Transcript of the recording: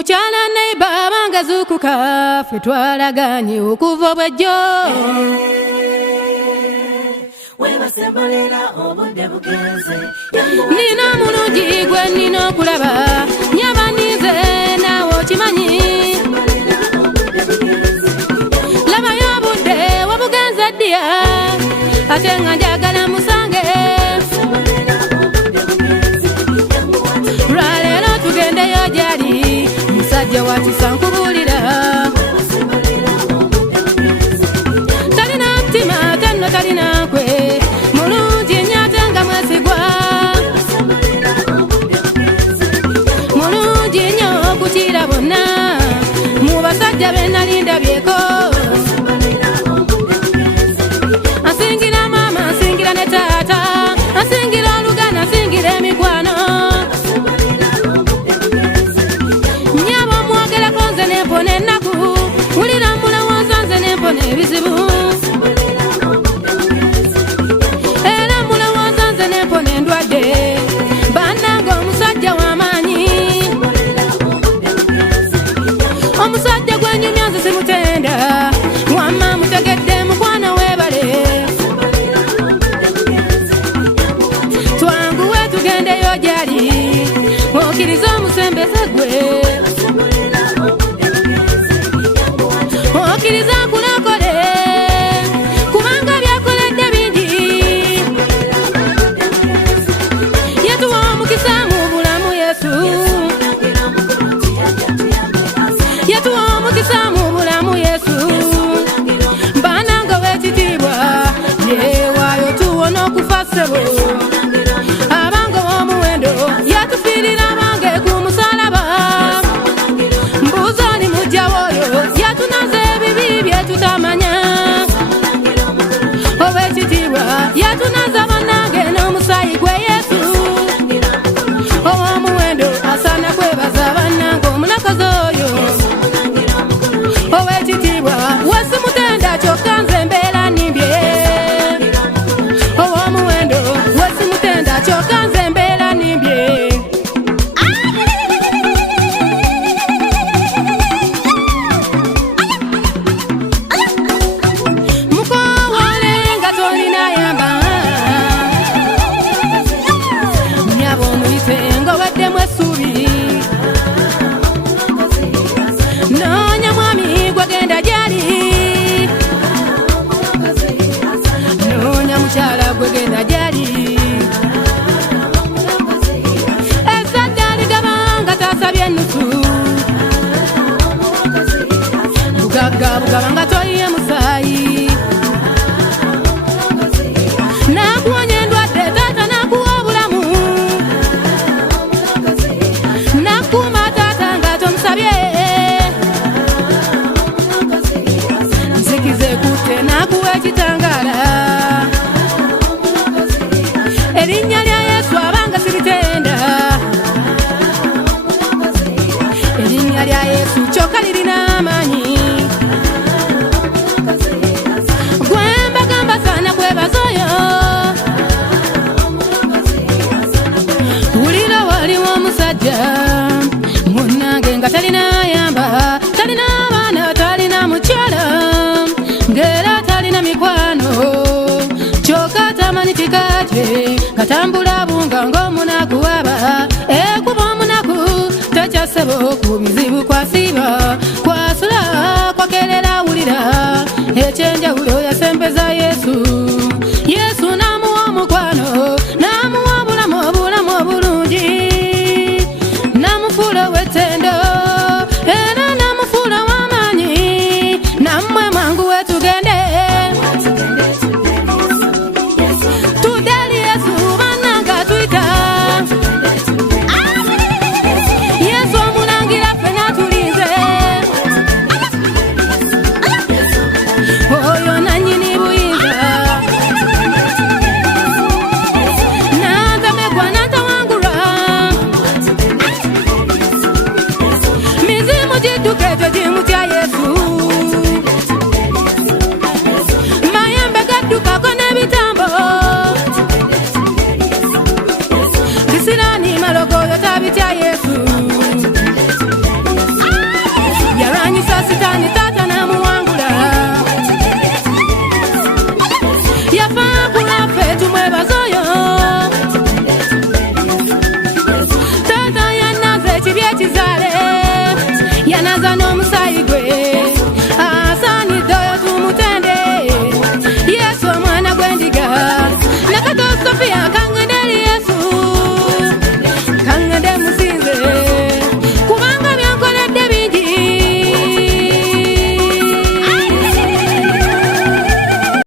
Muchala neiba bangazukuka ffe twalaganye okuva bwejjo nina mulungi gwe nina okulaba nyabanize naawe okimanyi labayo obudde wabugenze ddiya ate nga njagala musange lwaleero tugendeyo gyali musajja wakisa nkubulira talina mtima tenno talina nkwe mulungi nnyate nga mwesigwa mulungi nnyo okukira bonna mu basajja be nalindabyeko asingira maama asingira ne taata asingira oluganda asingira emikwano nnyabo mwogerako nze nempona ennaku wulira mulowooza nze nempona ebizibu era mulowooza nze nempona endwadde bannanga omusajja w'amaanyi omusajja gwenyumya nze simutenda wamma mutegedde mukwano weebale twanguwe tugendeyo gyali okkiriza omusembeze gwe okkiriza akulakole kubanga byakoledde bingi yatuwa omukisa mu bulamu yesu yatuwa omukisa mu bulamu yesu bananga w'ekitiibwa yeewaayo tuwona okufa ssebo abange w'omuwendo yatufiirira abange ku musalaba mbuuza oli mujjawooyo yatunaza ebibi byetutamanya ow'ekitiibwa yatunaza bannange n'omusaayi gwe yesu ow'omuwendo asaana kwebaza bannange omulokozi oyo ow'ekitiibwa wesimutenda kyokka nze mbeera nimbye ow'omuwendo wesimutenda kyokka nze mbeera nimbye mukowoole nga tolina yamba nnyabo omuyise ng'oweddemu essuubi noonya mwami gwagenda gyali noonya mukyala gwegenda gyali ezzadde ligaba nga taasabye ennusu bugagga bugaba nga toyiye musaayi nakuwonya endwadde taata nakuwa obulamu nakuuma taata nga tomusabye nzikize kutte nakuwa ekitangaala erinnya lya yesu abanga siritenda erinnya lya yesu kyokka lirina amaanyi gwe mbagamba saana kwebaza oyo wulira waliwo omusajja munnange nga talina yamba talina abaana talina mukyala ng'era talina mikwano kyokka tamanyi kikate katambula bunga ng'omunaku waba ekuba omunaku takyasebo ku bizibu kwasiba kwasula kwakerera wulira ekyenjawulo yasembeza yesu yesu n'amuwa omukwano n'amuwa obulamu obulamu obulungi n'amufuula ow'ettendo era n'amufuula w'amaanyi nammwe mwanguwe tugende tudde eri yesu bannanga tuyita yesu omulangira ffe n'atulinze oyo nannyini buyinza n'antamegwa n'antawangulwa mizimu gidduka egyo